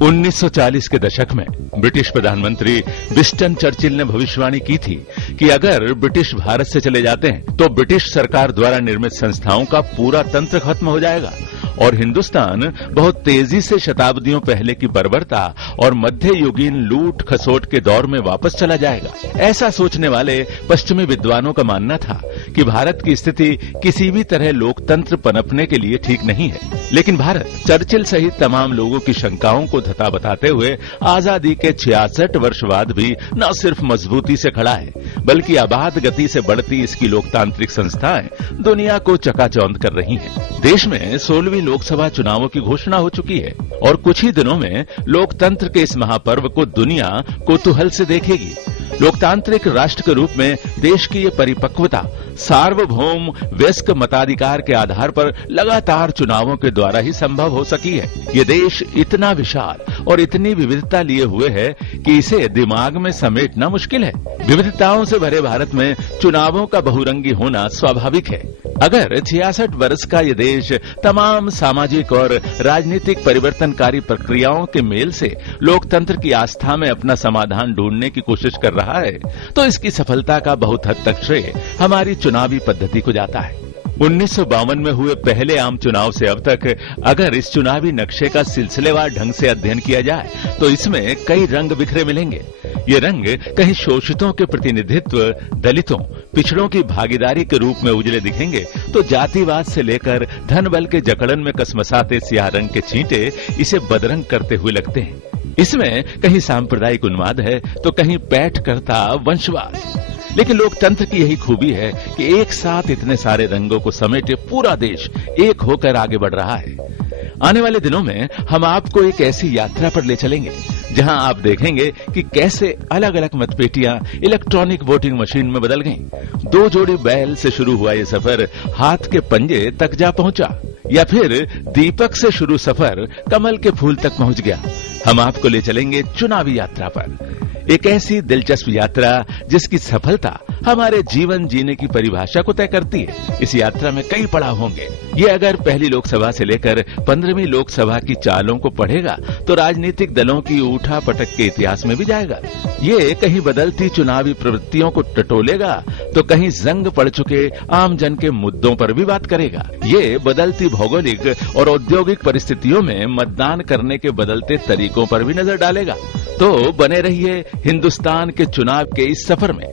1940 के दशक में ब्रिटिश प्रधानमंत्री विंस्टन चर्चिल ने भविष्यवाणी की थी कि अगर ब्रिटिश भारत से चले जाते हैं तो ब्रिटिश सरकार द्वारा निर्मित संस्थाओं का पूरा तंत्र खत्म हो जाएगा और हिंदुस्तान बहुत तेजी से शताब्दियों पहले की बर्बरता और मध्ययुगीन लूट खसोट के दौर में वापस चला जाएगा। ऐसा सोचने वाले पश्चिमी विद्वानों का मानना था कि भारत की स्थिति किसी भी तरह लोकतंत्र पनपने के लिए ठीक नहीं है, लेकिन भारत चर्चिल सहित तमाम लोगों की शंकाओं को धता बताते हुए आजादी के 66 वर्ष बाद भी न सिर्फ मजबूती से खड़ा है, बल्कि अबाध गति से बढ़ती इसकी लोकतांत्रिक संस्थाएं दुनिया को चकाचौंध कर रही हैं। देश में 16वीं लोकसभा चुनावों की घोषणा हो चुकी है और कुछ ही दिनों में लोकतंत्र के इस महापर्व को दुनिया कौतूहल से देखेगी। लोकतांत्रिक राष्ट्र के रूप में देश की ये परिपक्वता सार्वभौम वयस्क मताधिकार के आधार पर लगातार चुनावों के द्वारा ही संभव हो सकी है। ये देश इतना विशाल और इतनी विविधता लिए हुए है कि इसे दिमाग में समेटना मुश्किल है। विविधताओं से भरे भारत में चुनावों का बहुरंगी होना स्वाभाविक है। अगर 66 वर्ष का ये देश तमाम सामाजिक और राजनीतिक परिवर्तनकारी प्रक्रियाओं के मेल से लोकतंत्र की आस्था में अपना समाधान ढूंढने की कोशिश कर रहा है, तो इसकी सफलता का बहुत हद तक श्रेय हमारी चुनावी पद्धति को जाता है। 1952 में हुए पहले आम चुनाव से अब तक अगर इस चुनावी नक्शे का सिलसिलेवार ढंग से अध्ययन किया जाए तो इसमें कई रंग बिखरे मिलेंगे। ये रंग कहीं शोषितों के प्रतिनिधित्व, दलितों, पिछड़ों की भागीदारी के रूप में उजले दिखेंगे, तो जातिवाद से लेकर धन बल के जकड़न में कसमसाते सियाह रंग के छींटे इसे बदरंग करते हुए लगते हैं। इसमें कहीं सांप्रदायिक उन्माद है तो कहीं पैठ करता वंशवाद। लेकिन लोकतंत्र की यही खूबी है कि एक साथ इतने सारे रंगों को समेटे पूरा देश एक होकर आगे बढ़ रहा है। आने वाले दिनों में हम आपको एक ऐसी यात्रा पर ले चलेंगे जहां आप देखेंगे कि कैसे अलग अलग मतपेटियां इलेक्ट्रॉनिक वोटिंग मशीन में बदल गईं। 2 जोड़ी बैल से शुरू हुआ ये सफर हाथ के पंजे तक जा पहुंचा, या फिर दीपक से शुरू सफर कमल के फूल तक पहुंच गया। हम आपको ले चलेंगे चुनावी यात्रा पर, एक ऐसी दिलचस्प यात्रा जिसकी सफलता हमारे जीवन जीने की परिभाषा को तय करती है। इस यात्रा में कई पड़ाव होंगे। ये अगर पहली लोकसभा से लेकर 15वीं लोकसभा की चालों को पढ़ेगा तो राजनीतिक दलों की उठा पटक के इतिहास में भी जाएगा। ये कहीं बदलती चुनावी प्रवृत्तियों को टटोलेगा तो कहीं जंग पड़ चुके आम जन के मुद्दों पर भी बात करेगा। ये बदलती भौगोलिक और औद्योगिक परिस्थितियों में मतदान करने के बदलते तरीकों पर भी नजर डालेगा। तो बने रहिए हिंदुस्तान के चुनाव के इस सफर में।